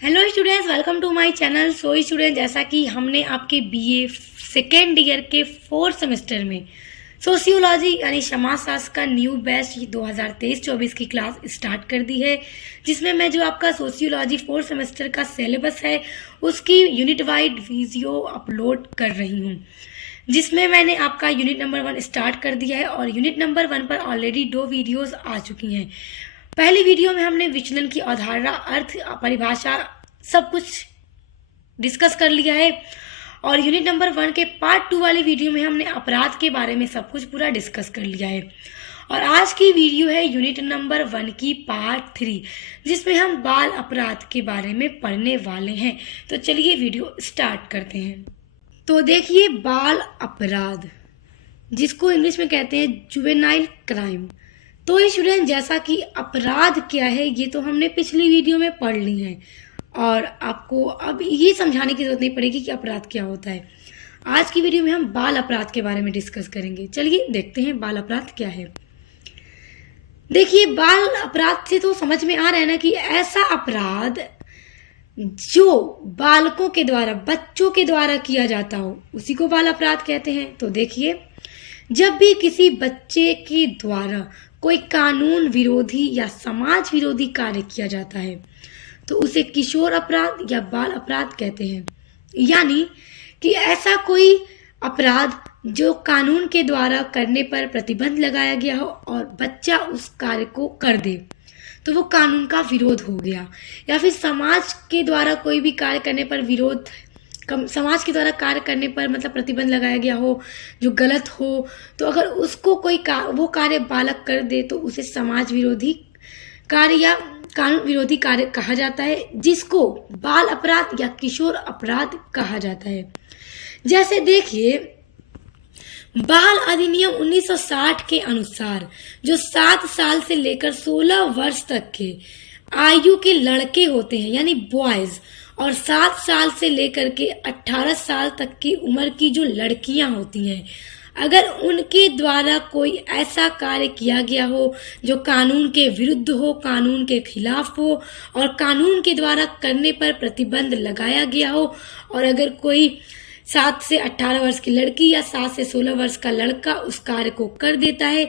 Hello students, welcome to my channel. So student, जैसा कि हमने आपके बीए सेकेंड ईयर के 4th सेमेस्टर में सोशियोलॉजी यानी समाजशास्त्र का न्यू बैच 2023-24 की क्लास स्टार्ट कर दी है, जिसमें मैं जो आपका सोशियोलॉजी 4th सेमेस्टर का सिलेबस है उसकी यूनिट वाइड वीडियो अपलोड कर रही हूँ, जिसमें मैंने आपका यूनिट नंबर 1 स्टार्ट कर दिया है और यूनिट नंबर 1 पर ऑलरेडी 2 वीडियोस आ चुकी हैं। पहली वीडियो में हमने विचलन की अवधारणा, अर्थ, परिभाषा सब कुछ डिस्कस कर लिया है और यूनिट नंबर 1 के पार्ट 2 वाली वीडियो में हमने अपराध के बारे में सब कुछ पूरा डिस्कस कर लिया है। और आज की वीडियो है यूनिट नंबर 1 की पार्ट 3, जिसमें हम बाल अपराध के बारे में पढ़ने वाले हैं। तो चलिए वीडियो स्टार्ट करते हैं। तो देखिए, बाल अपराध, जिसको इंग्लिश में कहते हैं जुवेनाइल क्राइम। तो स्टूडेंट, जैसा कि अपराध क्या है ये तो हमने पिछली वीडियो में पढ़ ली है और आपको अब ये समझाने की जरूरत नहीं पड़ेगी कि अपराध क्या होता है। आज की वीडियो में हम बाल अपराध के बारे में डिस्कस करेंगे। चलिए देखते हैं बाल अपराध क्या है। देखिए, बाल अपराध से तो समझ में आ रहा है ना कि ऐसा अपराध जो बालकों के द्वारा, बच्चों के द्वारा किया जाता हो उसी को बाल अपराध कहते हैं। तो देखिए, जब भी किसी बच्चे के द्वारा कोई कानून विरोधी या समाज विरोधी कार्य किया जाता है तो उसे किशोर अपराध या बाल अपराध कहते हैं। यानी कि ऐसा कोई अपराध जो कानून के द्वारा करने पर प्रतिबंध लगाया गया हो और बच्चा उस कार्य को कर दे तो वो कानून का विरोध हो गया। या फिर समाज के द्वारा कोई भी कार्य करने पर विरोध, समाज के द्वारा कार्य करने पर मतलब प्रतिबंध लगाया गया हो जो गलत हो, तो अगर उसको कोई वो कार्य बालक कर दे तो उसे समाज विरोधी कार्य या कानून विरोधी कार्य कहा जाता है, जिसको बाल अपराध या किशोर अपराध कहा जाता है। जैसे देखिए, बाल अधिनियम 1960 के अनुसार जो 7 साल से लेकर 16 वर्ष तक के आयु के लड़के होते हैं यानी बॉयज, और 7 साल से लेकर के 18 साल तक की उम्र की जो लड़कियां होती हैं, अगर उनके द्वारा कोई ऐसा कार्य किया गया हो जो कानून के विरुद्ध हो, कानून के खिलाफ हो और कानून के द्वारा करने पर प्रतिबंध लगाया गया हो, और अगर कोई 7 से 18 वर्ष की लड़की या 7 से 16 वर्ष का लड़का उस कार्य को कर देता है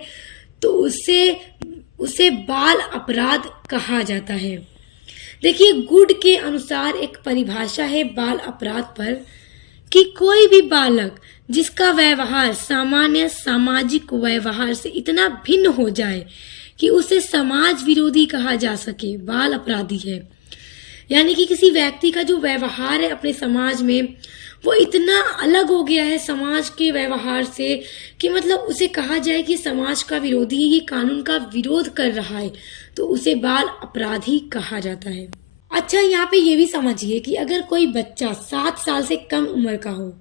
तो उसे बाल अपराध कहा जाता है। देखिए, गुड के अनुसार एक परिभाषा है बाल अपराध पर कि कोई भी बालक जिसका व्यवहार सामान्य सामाजिक व्यवहार से इतना भिन्न हो जाए कि उसे समाज विरोधी कहा जा सके, बाल अपराधी है। यानी कि किसी व्यक्ति का जो व्यवहार है अपने समाज में वो इतना अलग हो गया है समाज के व्यवहार से कि मतलब उसे कहा जाए कि समाज का विरोधी है, ये कानून का विरोध कर रहा है, तो उसे बाल अपराधी कहा जाता है। अच्छा, यहाँ पे ये भी समझिए कि अगर कोई बच्चा 7 साल से कम उम्र का हो,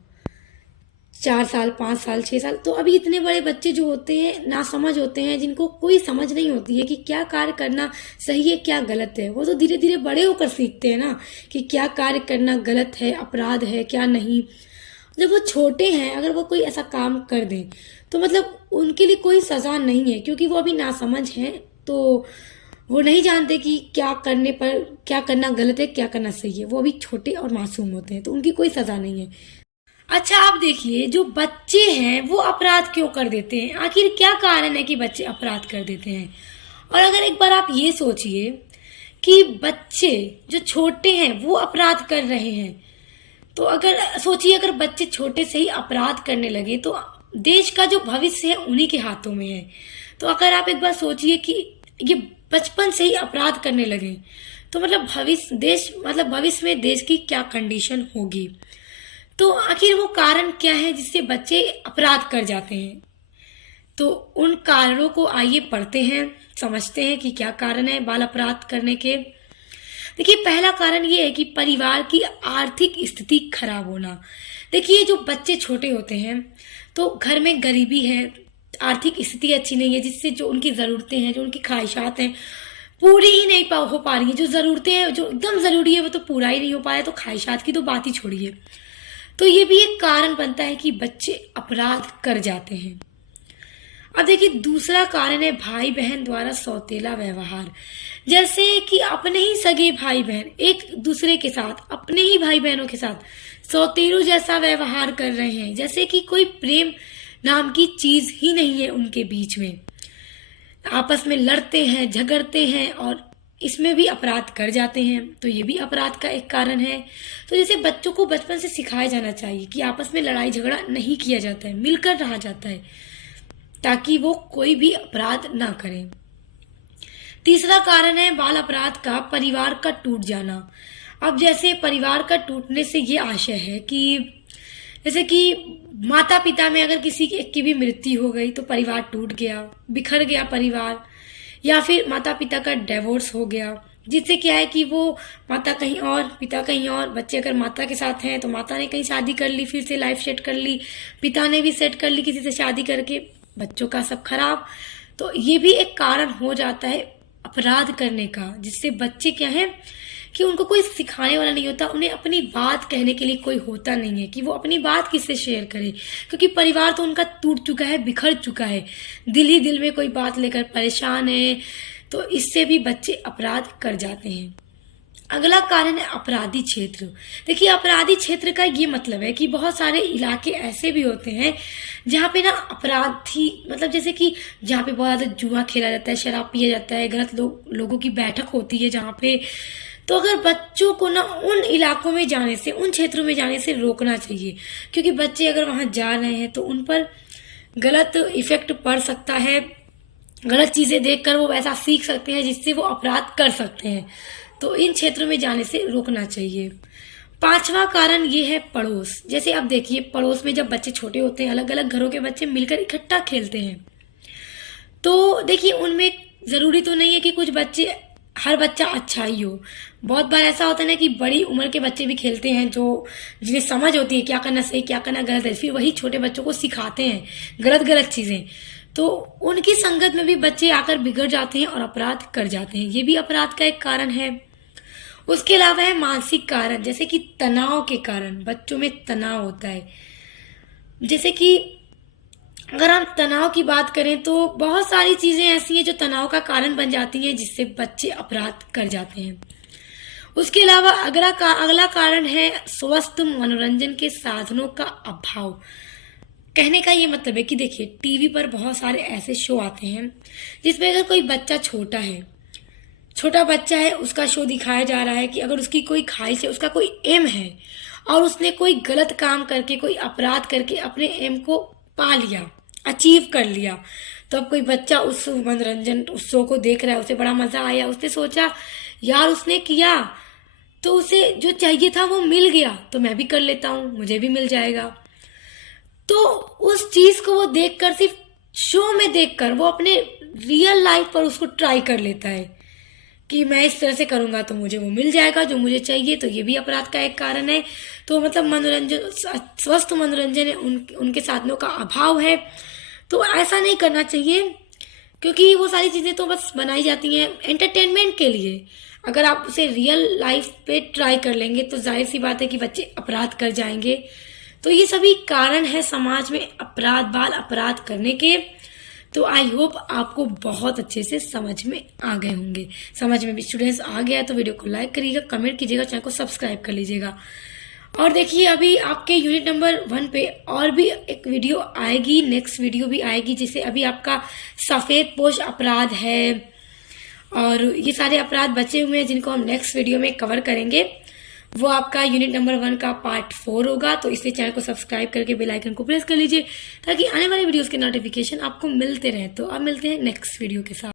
4 साल, 5 साल, 6 साल, तो अभी इतने बड़े बच्चे जो होते हैं नासमझ होते हैं, जिनको कोई समझ नहीं होती है कि क्या कार्य करना सही है क्या गलत है। वो तो धीरे धीरे बड़े होकर सीखते हैं ना कि क्या कार्य करना गलत है, अपराध है, क्या नहीं। जब वो छोटे हैं, अगर वो कोई ऐसा काम कर दें तो मतलब उनके लिए कोई सजा नहीं है, क्योंकि वो अभी नासमझ हैं, तो वो नहीं जानते कि क्या करने पर क्या करना गलत है, क्या करना सही है। वो अभी छोटे और मासूम होते हैं, तो उनकी कोई सजा नहीं है। अच्छा, आप देखिए, जो बच्चे हैं वो अपराध क्यों कर देते हैं, आखिर क्या कारण है कि बच्चे अपराध कर देते हैं। और अगर एक बार आप ये सोचिए कि बच्चे जो छोटे हैं वो अपराध कर रहे हैं, तो अगर सोचिए अगर बच्चे छोटे से ही अपराध करने लगे तो देश का जो भविष्य है उन्हीं के हाथों में है। तो अगर आप एक बार सोचिए कि ये बचपन से ही अपराध करने लगे तो मतलब भविष्य में देश की क्या कंडीशन होगी। तो आखिर वो कारण क्या है जिससे बच्चे अपराध कर जाते हैं। तो उन कारणों को आइए पढ़ते हैं, समझते हैं कि क्या कारण है बाल अपराध करने के। देखिए, पहला कारण ये है कि परिवार की आर्थिक स्थिति खराब होना। देखिए, जो बच्चे छोटे होते हैं तो घर में गरीबी है, आर्थिक स्थिति अच्छी नहीं है, जिससे जो उनकी ज़रूरतें हैं, जो उनकी ख्वाहिशात हैं पूरी ही नहीं हो पा रही हैं। जो ज़रूरतें हैं, जो एकदम ज़रूरी है, वो तो पूरा ही नहीं हो पाया, तो ख्वाहिशात की तो बात ही छोड़िए। तो ये भी एक कारण बनता है कि बच्चे अपराध कर जाते हैं। अब देखिए, दूसरा कारण है भाई बहन द्वारा सौतेला व्यवहार। जैसे कि अपने ही सगे भाई बहन एक दूसरे के साथ, अपने ही भाई बहनों के साथ सौतेरों जैसा व्यवहार कर रहे हैं, जैसे कि कोई प्रेम नाम की चीज ही नहीं है उनके बीच में। आपस में लड़ते हैं, झगड़ते हैं और इसमें भी अपराध कर जाते हैं, तो ये भी अपराध का एक कारण है। तो जैसे बच्चों को बचपन से सिखाया जाना चाहिए कि आपस में लड़ाई झगड़ा नहीं किया जाता है, मिलकर रहा जाता है, ताकि वो कोई भी अपराध ना करें। तीसरा कारण है बाल अपराध का परिवार का टूट जाना। अब जैसे परिवार का टूटने से ये आशय है कि जैसे कि माता पिता में अगर किसी एक की भी मृत्यु हो गई तो परिवार टूट गया, बिखर गया परिवार, या फिर माता पिता का डिवोर्स हो गया, जिससे क्या है कि वो माता कहीं और पिता कहीं और, बच्चे अगर माता के साथ हैं तो माता ने कहीं शादी कर ली, फिर से लाइफ सेट कर ली, पिता ने भी सेट कर ली किसी से शादी करके, बच्चों का सब खराब। तो ये भी एक कारण हो जाता है अपराध करने का, जिससे बच्चे क्या है कि उनको कोई सिखाने वाला नहीं होता, उन्हें अपनी बात कहने के लिए कोई होता नहीं है कि वो अपनी बात किससे शेयर करे, क्योंकि परिवार तो उनका टूट चुका है, बिखर चुका है, दिल ही दिल में कोई बात लेकर परेशान है। तो इससे भी बच्चे अपराध कर जाते हैं। अगला कारण है अपराधी क्षेत्र। देखिए, अपराधी क्षेत्र का ये मतलब है कि बहुत सारे इलाके ऐसे भी होते हैं जहाँ पे ना अपराधी, मतलब जैसे कि जहाँ पे बहुत ज्यादा जुआ खेला जाता है, शराब पिया जाता है, गलत लोगों की बैठक होती है जहाँ पे। तो अगर बच्चों को ना उन इलाकों में जाने से, उन क्षेत्रों में जाने से रोकना चाहिए, क्योंकि बच्चे अगर वहां जा रहे हैं तो उन पर गलत इफेक्ट पड़ सकता है, गलत चीजें देखकर वो वैसा सीख सकते हैं जिससे वो अपराध कर सकते हैं। तो इन क्षेत्रों में जाने से रोकना चाहिए। पांचवा कारण ये है पड़ोस। जैसे अब देखिए, पड़ोस में जब बच्चे छोटे होते हैं, अलग अलग घरों के बच्चे मिलकर इकट्ठा खेलते हैं, तो देखिए उनमें जरूरी तो नहीं है कि कुछ बच्चे, हर बच्चा अच्छा ही हो। बहुत बार ऐसा होता है ना कि बड़ी उम्र के बच्चे भी खेलते हैं, जो जिन्हें समझ होती है क्या करना सही क्या करना गलत है, फिर वही छोटे बच्चों को सिखाते हैं गलत गलत चीजें। तो उनकी संगत में भी बच्चे आकर बिगड़ जाते हैं और अपराध कर जाते हैं। ये भी अपराध का एक कारण है। उसके अलावा है मानसिक कारण, जैसे कि तनाव के कारण बच्चों में तनाव होता है। जैसे कि अगर हम तनाव की बात करें तो बहुत सारी चीजें ऐसी हैं जो तनाव का कारण बन जाती हैं, जिससे बच्चे अपराध कर जाते हैं। उसके अलावा अगला कारण है स्वस्थ मनोरंजन के साधनों का अभाव। कहने का ये मतलब है कि देखिए, टीवी पर बहुत सारे ऐसे शो आते हैं जिसमें अगर कोई बच्चा छोटा बच्चा है, उसका शो दिखाया जा रहा है कि अगर उसकी कोई ख्वाहिश है, उसका कोई एम है और उसने कोई गलत काम करके, कोई अपराध करके अपने एम को पा लिया, अचीव कर लिया, तो अब कोई बच्चा उस शो को देख रहा है, उसे बड़ा मजा आया, उसने सोचा यार उसने किया तो उसे जो चाहिए था वो मिल गया, तो मैं भी कर लेता हूँ, मुझे भी मिल जाएगा। तो उस चीज को वो देखकर, सिर्फ शो में देखकर, वो अपने रियल लाइफ पर उसको ट्राई कर लेता है कि मैं इस तरह से करूंगा तो मुझे वो मिल जाएगा जो मुझे चाहिए। तो ये भी अपराध का एक कारण है। तो मतलब मनोरंजन, स्वस्थ मनोरंजन है, उनके साधनों का अभाव है। तो ऐसा नहीं करना चाहिए, क्योंकि वो सारी चीजें तो बस बनाई जाती हैं एंटरटेनमेंट के लिए। अगर आप उसे रियल लाइफ पे ट्राई कर लेंगे तो जाहिर सी बात है कि बच्चे अपराध कर जाएंगे। तो ये सभी कारण है समाज में बाल अपराध करने के। तो आई होप आपको बहुत अच्छे से समझ में आ गए होंगे। समझ में भी स्टूडेंट्स आ गया तो वीडियो को लाइक करिएगा, कमेंट कीजिएगा, चैनल को सब्सक्राइब कर लीजिएगा। और देखिए, अभी आपके यूनिट नंबर 1 पे और भी एक वीडियो आएगी, नेक्स्ट वीडियो भी आएगी, जिसे अभी आपका सफेद पोश अपराध है और ये सारे अपराध बचे हुए हैं जिनको हम नेक्स्ट वीडियो में कवर करेंगे। वो आपका यूनिट नंबर 1 का पार्ट 4 होगा। तो इसलिए चैनल को सब्सक्राइब करके बेल आइकन को प्रेस कर लीजिए ताकि आने वाले वीडियोस के नोटिफिकेशन आपको मिलते रहे। तो अब मिलते हैं नेक्स्ट वीडियो के साथ।